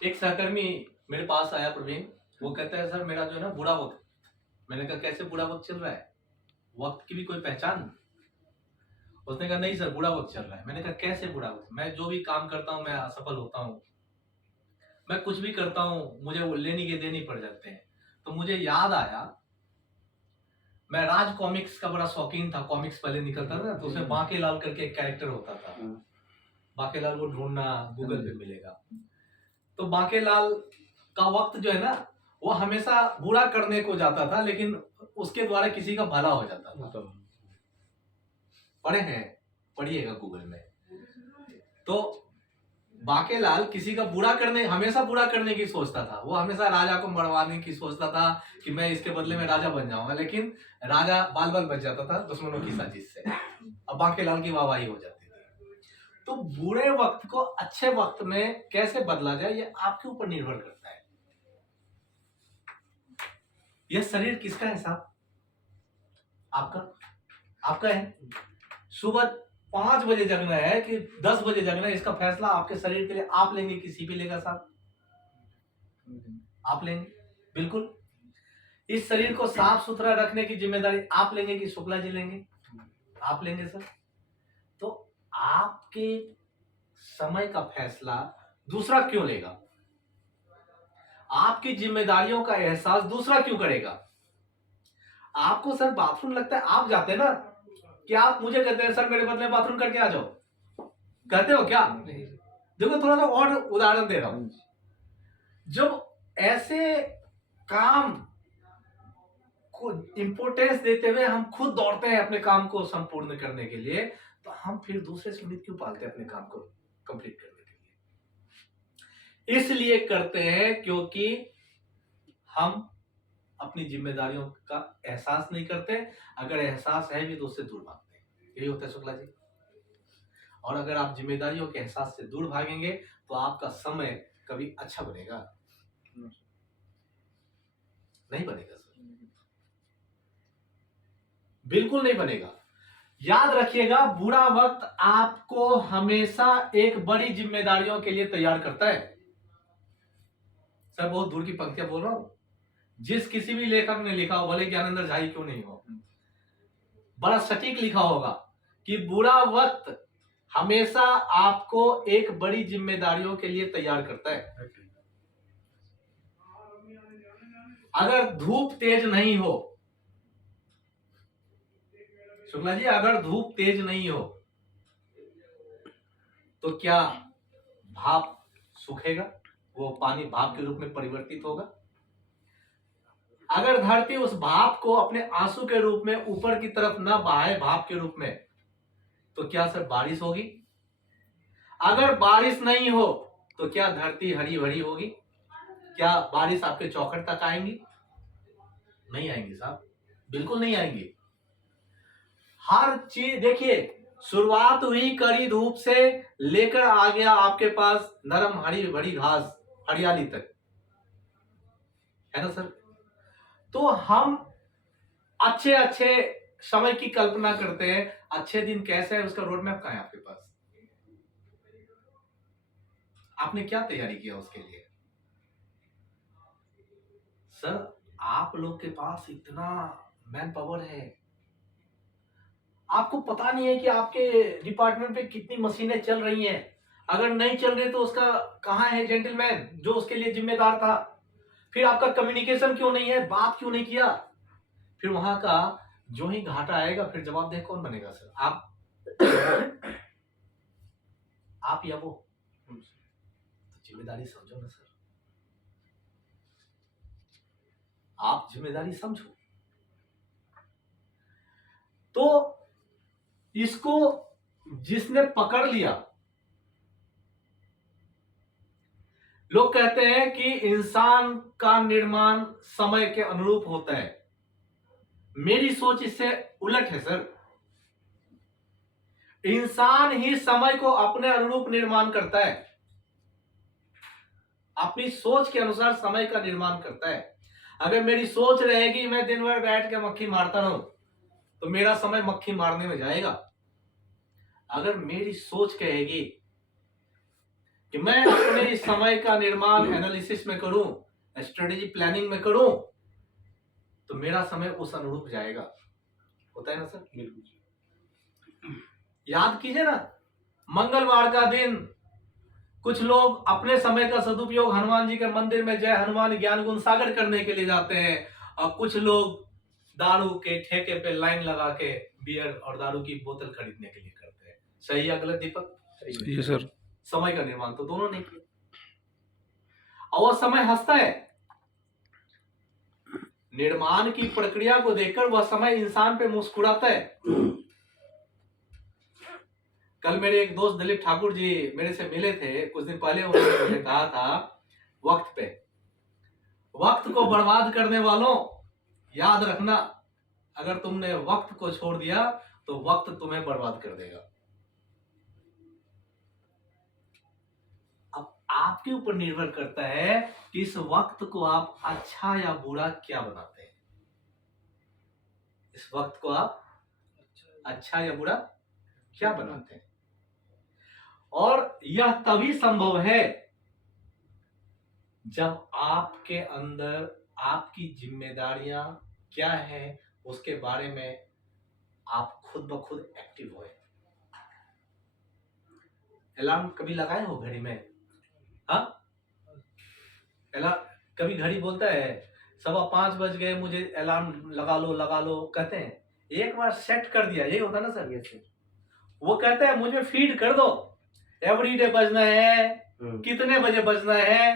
एक सहकर्मी मेरे पास आया प्रवीण, वो कहता है सर मेरा जो है ना बुरा वक्त। मैंने कहा कैसे बुरा वक्त चल रहा है, वक्त की भी कोई पहचान? उसने कहा नहीं सर बुरा वक्त चल रहा है। मैंने कहा कैसे बुरा वक्त? मैं जो भी काम करता हूँ मैं असफल होता हूँ, मैं कुछ भी करता हूँ मुझे वो लेनी के देनी पड़ जाते हैं। तो मुझे याद आया, मैं राज कॉमिक्स का बड़ा शौकीन था। कॉमिक्स पहले निकलता था ना, तो उसमें बांके लाल करके एक कैरेक्टर होता था। बांके लाल को ढूंढना गूगल पे मिलेगा। तो बांके लाल का वक्त जो है ना, वो हमेशा बुरा करने को जाता था, लेकिन उसके द्वारा किसी का भला हो जाता था। पढ़े हैं, पढ़िएगा गूगल में। तो बांकेलाल किसी का बुरा करने, हमेशा बुरा करने की सोचता था। वो हमेशा राजा को मरवाने की सोचता था कि मैं इसके बदले में राजा बन जाऊंगा, लेकिन राजा बाल बाल बच जाता था दुश्मनों की साजिश से। अब बांकेलाल की वाहवाही हो जाती थी। तो बुरे वक्त को अच्छे वक्त में कैसे बदला जाए, ये आपके ऊपर निर्भर करता है। यह शरीर किसका है साहब? आपका, आपका है। सुबह 5 बजे जगना है कि 10 बजे जगना है, इसका फैसला आपके शरीर के लिए आप लेंगे कि सीपी लेगा साहब? आप लेंगे, बिल्कुल। इस शरीर को साफ सुथरा रखने की जिम्मेदारी आप लेंगे कि शुक्ला जी लेंगे? आप लेंगे सर। तो आपके समय का फैसला दूसरा क्यों लेगा? आपकी जिम्मेदारियों का एहसास दूसरा क्यों करेगा? आपको सर बाथरूम लगता है, आप जाते हैं ना, कि आप मुझे कहते हैं सर मेरे बदले बाथरूम करके आ जाओ, कहते हो क्या? देखो थोड़ा सा और उदाहरण दे रहा हूं। जब ऐसे काम को इंपोर्टेंस देते हुए हम खुद दौड़ते हैं अपने काम को संपूर्ण करने के लिए, तो हम फिर दूसरे से उम्मीद क्यों पालते हैं अपने काम को कंप्लीट करने के लिए? इसलिए करते हैं क्योंकि हम अपनी जिम्मेदारियों का एहसास नहीं करते। अगर एहसास है भी तो उससे दूर भागते हैं। यही होता है शुक्ला जी। और अगर आप जिम्मेदारियों के एहसास से दूर भागेंगे तो आपका समय कभी अच्छा बनेगा नहीं बनेगा सर, बिल्कुल नहीं बनेगा। याद रखिएगा, बुरा वक्त आपको हमेशा एक बड़ी जिम्मेदारियों के लिए तैयार करता है। सर बहुत दूर की पंक्तियां बोल रहा हूं, जिस किसी भी लेखक ने लिखा हो, भले ज्ञानेंद्र झा ही क्यों नहीं हो, बड़ा सटीक लिखा होगा कि बुरा वक्त हमेशा आपको एक बड़ी जिम्मेदारियों के लिए तैयार करता है। अगर धूप तेज नहीं हो, शुक्ला जी, अगर धूप तेज नहीं हो तो क्या भाप सूखेगा? वो पानी भाप के रूप में परिवर्तित होगा। अगर धरती उस भाप को अपने आंसू के रूप में ऊपर की तरफ न बहाए भाप के रूप में, तो क्या सर बारिश होगी? अगर बारिश नहीं हो तो क्या धरती हरी भरी होगी? क्या बारिश आपके चौखट तक आएंगी? नहीं आएंगी साहब, बिल्कुल नहीं आएंगी। हर चीज देखिए, शुरुआत हुई कड़ी धूप से, लेकर आ गया आपके पास नरम हरी भरी घास, हरियाली तक, है ना सर? तो हम अच्छे अच्छे समय की कल्पना करते हैं, अच्छे दिन कैसे है उसका रोड मैप कहां है आपके पास? आपने क्या तैयारी किया उसके लिए? सर आप लोग के पास इतना मैन पावर है, आपको पता नहीं है कि आपके डिपार्टमेंट पे कितनी मशीनें चल रही हैं। अगर नहीं चल रही तो उसका कहां है जेंटलमैन जो उसके लिए जिम्मेदार था? फिर आपका कम्युनिकेशन क्यों नहीं है, बात क्यों नहीं किया? फिर वहां का जो ही घाटा आएगा फिर जवाबदेह कौन बनेगा सर? आप आप या वो? तो जिम्मेदारी समझो ना सर, आप जिम्मेदारी समझो। तो इसको जिसने पकड़ लिया, लोग कहते हैं कि इंसान का निर्माण समय के अनुरूप होता है। मेरी सोच इससे उलट है सर। इंसान ही समय को अपने अनुरूप निर्माण करता है, अपनी सोच के अनुसार समय का निर्माण करता है। अगर मेरी सोच रहेगी मैं दिन भर बैठ के मक्खी मारता रहूं तो मेरा समय मक्खी मारने में जाएगा। अगर मेरी सोच कहेगी कि मैं अपने समय का निर्माण एनालिसिस में करूं, स्ट्रेटेजी प्लानिंग में करूं, तो मेरा समय उस अनुरूप जाएगा। होता है ना सर? बिल्कुल। याद कीजिए ना, मंगलवार का दिन कुछ लोग अपने समय का सदुपयोग हनुमान जी के मंदिर में जय हनुमान ज्ञान गुण सागर करने के लिए जाते हैं, और कुछ लोग दारू के ठेके पे लाइन लगा के बियर और दारू की बोतल खरीदने के लिए करते हैं। सही या गलत दीपक? सही है सर। समय का निर्माण तो दोनों ने किया, और वह समय हंसता है। निर्माण की प्रक्रिया को देखकर वह समय इंसान पे मुस्कुराता है। कल मेरे एक दोस्त दिलीप ठाकुर जी मेरे से मिले थे कुछ दिन पहले। उन्होंने मुझे कहा था, वक्त को बर्बाद करने वालों, याद रखना, अगर तुमने वक्त को छोड़ दिया तो वक्त तुम्हें बर्बाद कर देगा। अब आपके ऊपर निर्भर करता है कि इस वक्त को आप अच्छा या बुरा क्या बनाते हैं। इस वक्त को आप अच्छा या बुरा क्या बनाते हैं। और यह तभी संभव है जब आपके अंदर आपकी जिम्मेदारियां क्या है उसके बारे में आप खुद ब खुद एक्टिव होए। अलार्म कभी लगाए हो घड़ी में? हाँ, अलार्म कभी घड़ी बोलता है 5:15 बज गए, मुझे अलार्म लगा लो कहते हैं। एक बार सेट कर दिया, यही होता ना सर। ये वो कहता है मुझे फीड कर दो, एवरीडे बजना है, कितने बजे बजना है,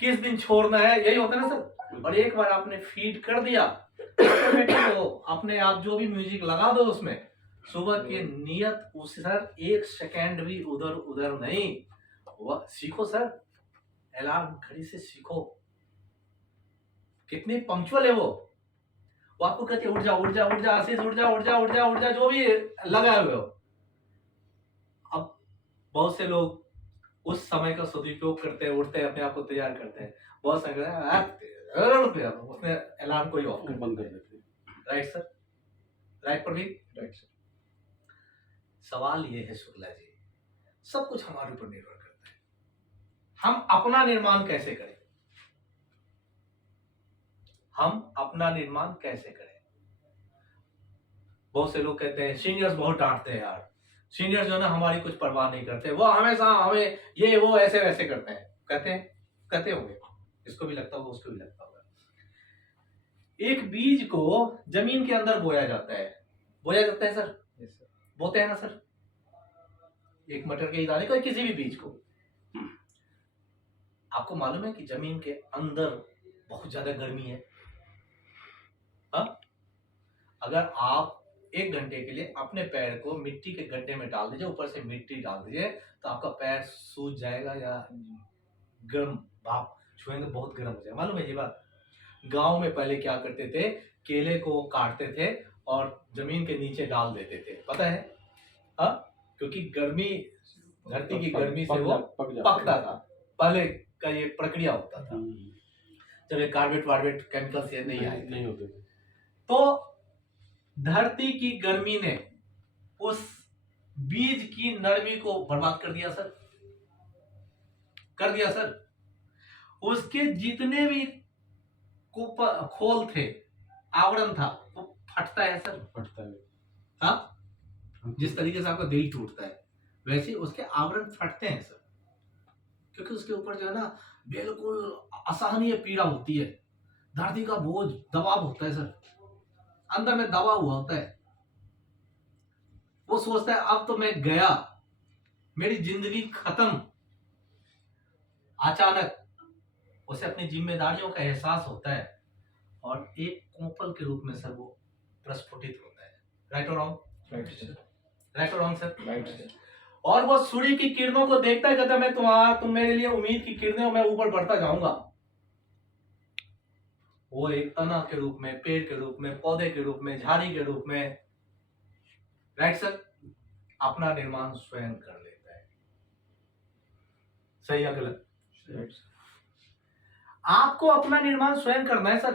किस दिन छोड़ना है, यही होता ना सर। और एक बार आपने फीड कर दिया, तो अपने आप जो भी म्यूजिक लगा दो उसमें, सुबह की नियत उस सर 1 सेकेंड भी उधर उधर नहीं। वह सीखो सर, अलार्म घड़ी से सीखो। कितनी पंक्चुअल है वो आपको कहते उठ जा उठ जा उठ जा आशीष, उठ जा उठ जा उठ जा उठ जा, जो भी लगाए हुए हो। अब बहुत से लोग उस समय का सदुपयोग करते हैं, उठते हैं, अपने आप को तैयार करते हैं। बहुत सारे उसने अलार्म को ही ऑफ बंद कर देते हैं। Right sir? Right Praveen? Right sir. सवाल ये है शुक्ला जी, सब कुछ हमारे ऊपर निर्भर करता है, हम अपना निर्माण कैसे करें। हम अपना निर्माण कैसे करें। बहुत से लोग कहते हैं सीनियर्स बहुत डांटते हैं यार, सीनियर्स जो है ना हमारी कुछ परवाह नहीं करते, वो हमेशा हमें ये वो ऐसे वैसे करते हैं। कहते होंगे, इसको भी लगता होगा उसको भी लगता होगा। एक बीज को जमीन के अंदर बोया जाता है सर, बोते हैं ना सर, एक मटर के दाने को, किसी भी बीज को। आपको मालूम है कि जमीन के अंदर बहुत ज्यादा गर्मी है। हा? अगर आप 1 घंटे के लिए अपने पैर को मिट्टी के गड्ढे में डाल दीजिए, ऊपर से मिट्टी डाल दीजिए, तो आपका पैर सूज जाएगा या गर्म भाप छुएंगे बहुत गर्म हो जाएगा। मालूम है ये बात? गांव में पहले क्या करते थे, केले को काटते थे और जमीन के नीचे डाल देते थे, पता है? हाँ, क्योंकि गर्मी, धरती की गर्मी से वो पकता था। पहले का ये प्रक्रिया होता था, जब ये कार्बेट केमिकल्स ये नहीं होते थे। तो धरती की गर्मी ने उस बीज की नरमी को बर्बाद कर दिया सर। उसके जितने भी खोल थे, आवरण था, वो फटता है सर। हाँ, जिस तरीके से आपका दिल टूटता है वैसे उसके आवरण फटते हैं सर, क्योंकि उसके ऊपर जो है ना बिल्कुल असहनीय पीड़ा होती है, धरती का बोझ, दबाव होता है सर, अंदर में दबा हुआ होता है। वो सोचता है अब तो मैं गया, मेरी जिंदगी खत्म। अचानक उसे अपनी जिम्मेदारियों का एहसास होता है और एक कोपल के रूप में सर वो प्रस्फुटित होता है। राइट और रॉन्ग? राइट और रॉन्ग सर? Right sir. और वो सूर्य की किरणों को देखता है, कहता है मैं तुम मेरे लिए उम्मीद की किरणें हो, मैं ऊपर बढ़ता जाऊंगा। वो एक तना के रूप में, पेड़ के रूप में, पौधे के रूप में, झाड़ी के रूप में, राइट सर, अपना निर्माण स्वयं कर लेता है। सही या गलत? आपको अपना निर्माण स्वयं करना है सर।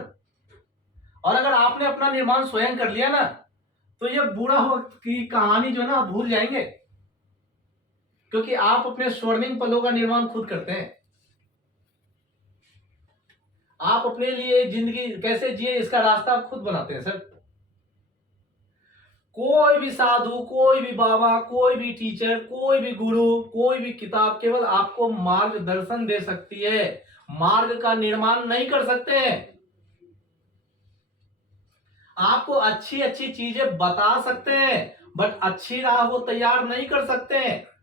और अगर आपने अपना निर्माण स्वयं कर लिया ना, तो ये बुरा वक्त की कहानी जो है ना आप भूल जाएंगे। क्योंकि आप अपने स्वर्णिम पलों का निर्माण खुद करते हैं। आप अपने लिए जिंदगी कैसे जिए इसका रास्ता आप खुद बनाते हैं सर। कोई भी साधु, कोई भी बाबा, कोई भी टीचर, कोई भी गुरु, कोई भी किताब केवल आपको मार्गदर्शन दे सकती है, मार्ग का निर्माण नहीं कर सकते हैं। आपको अच्छी अच्छी चीजें बता सकते हैं, बट अच्छी राह वो तैयार नहीं कर सकते हैं।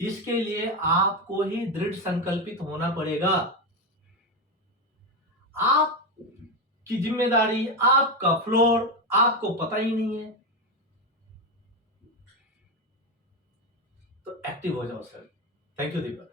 इसके लिए आपको ही दृढ़ संकल्पित होना पड़ेगा। आप की जिम्मेदारी, आपका फ्लोर आपको पता ही नहीं है, तो एक्टिव हो जाओ सर। Thank you Deepak.